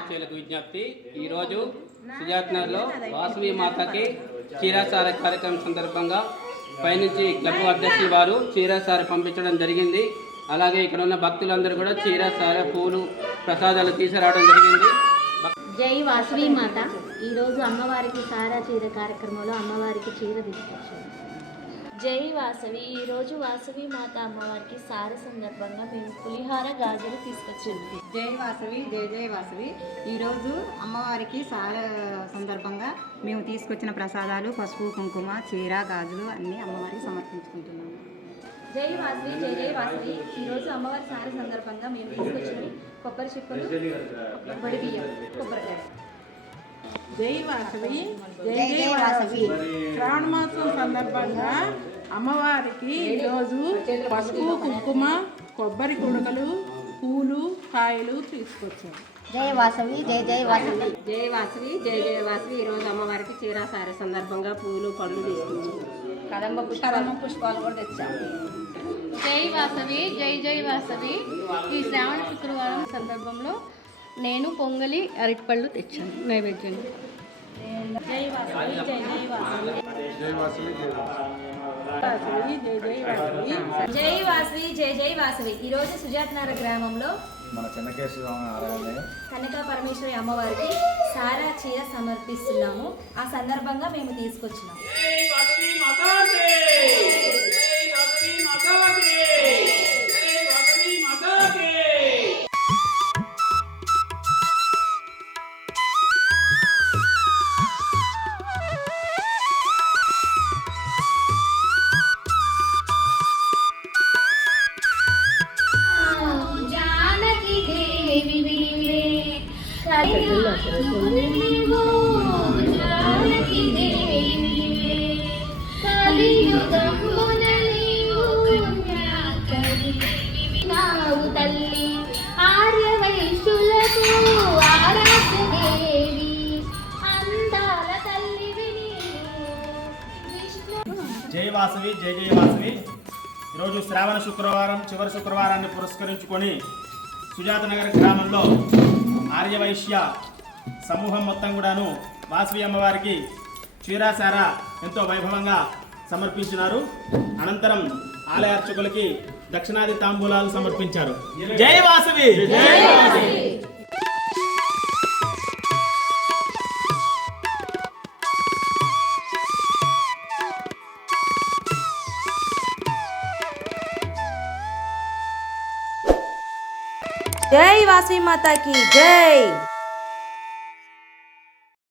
మహాశయులకు విజ్ఞప్తి. ఈరోజు సుజాత్నగర్లో వాసవి మాతకి చీరాసార కార్యక్రమం సందర్భంగా పైనుంచి క్లబ్ అధ్యక్షులు వారు చీరాసార పంపించడం జరిగింది. అలాగే ఇక్కడ ఉన్న భక్తులందరూ కూడా చీరాసార పూలు ప్రసాదాలు తీసుకురావడం జరిగింది. జై వాసవి మాత. ఈరోజు అమ్మవారికి సారా చీర కార్యక్రమంలో అమ్మవారికి చీర తీసుకొచ్చాము. జై వాసవి. ఈరోజు వాసవి మాత అమ్మవారికి సార సందర్భంగా మేము పులిహార గాజులు తీసుకొచ్చాము. జై వాసవి, జై జై వాసవి. ఈరోజు అమ్మవారికి సార సందర్భంగా మేము తీసుకొచ్చిన ప్రసాదాలు పసుపు కుంకుమ చీర గాజులు అన్నీ అమ్మవారికి సమర్పించుకుంటున్నాము. జై వాసవి, జై జై వాసవి. ఈరోజు అమ్మవారి సార సందర్భంగా మేము తీసుకొచ్చినవి కొబ్బరి చిప్పలు, బడి బియ్యం, కొబ్బరికాయ. జై వాసవి, జై జై వాసవి. శ్రావణ మాసం సందర్భంగా అమ్మవారికి ఈరోజు పసుపు కుంకుమ కొబ్బరి కుడకలు పూలు కాయలు తీసుకొచ్చాం. జై వాసవి, జై జై వాసవి. జై వాసవి, జై జై వాసవి. ఈరోజు అమ్మవారికి చీరాసార సందర్భంగా పూలు పళ్ళు తీసుకొచ్చాం. కదంబ పుష్పాలు కూడా తెచ్చాము. జై వాసవి, జై జై వాసవి. ఈ శ్రావణ శుక్రవారం సందర్భంలో నేను పొంగలి అరటిపళ్ళు తెచ్చాను నైవేద్యంగా. జై వాసవి, జై జై వాసవి. జై వాసవి, జై జై వాసవి. జై వాసవి, జై జై వాసవి. ఈరోజు సుజాత్నగర్ గ్రామంలో మన చెన్నకేశ్వర ఆలయంలో కనక పరమేశ్వరి అమ్మవారికి సారా చీర సమర్పిస్తున్నాము. ఆ సందర్భంగా మేము తీసుకొచ్చినాము. తల్లి ఆర్యవైశ్యులకు ఆరాధ్యదేవి అందాల తల్లి. జై వాసవి, జై జై వాసవి. ఈరోజు శ్రావణ శుక్రవారం చివరి శుక్రవారాన్ని పురస్కరించుకొని సుజాతనగర్ గ్రామంలో ఆర్యవైశ్య సమూహం మొత్తం కూడాను వాసవి అమ్మవారికి చీరాసార ఎంతో వైభవంగా సమర్పించినారు. అనంతరం ఆలయ అర్చకులకి దక్షిణాది తాంబూలాలు సమర్పించారు. జై వాసవి, జై వాసవి. జై వాసవి మాతాకి జై.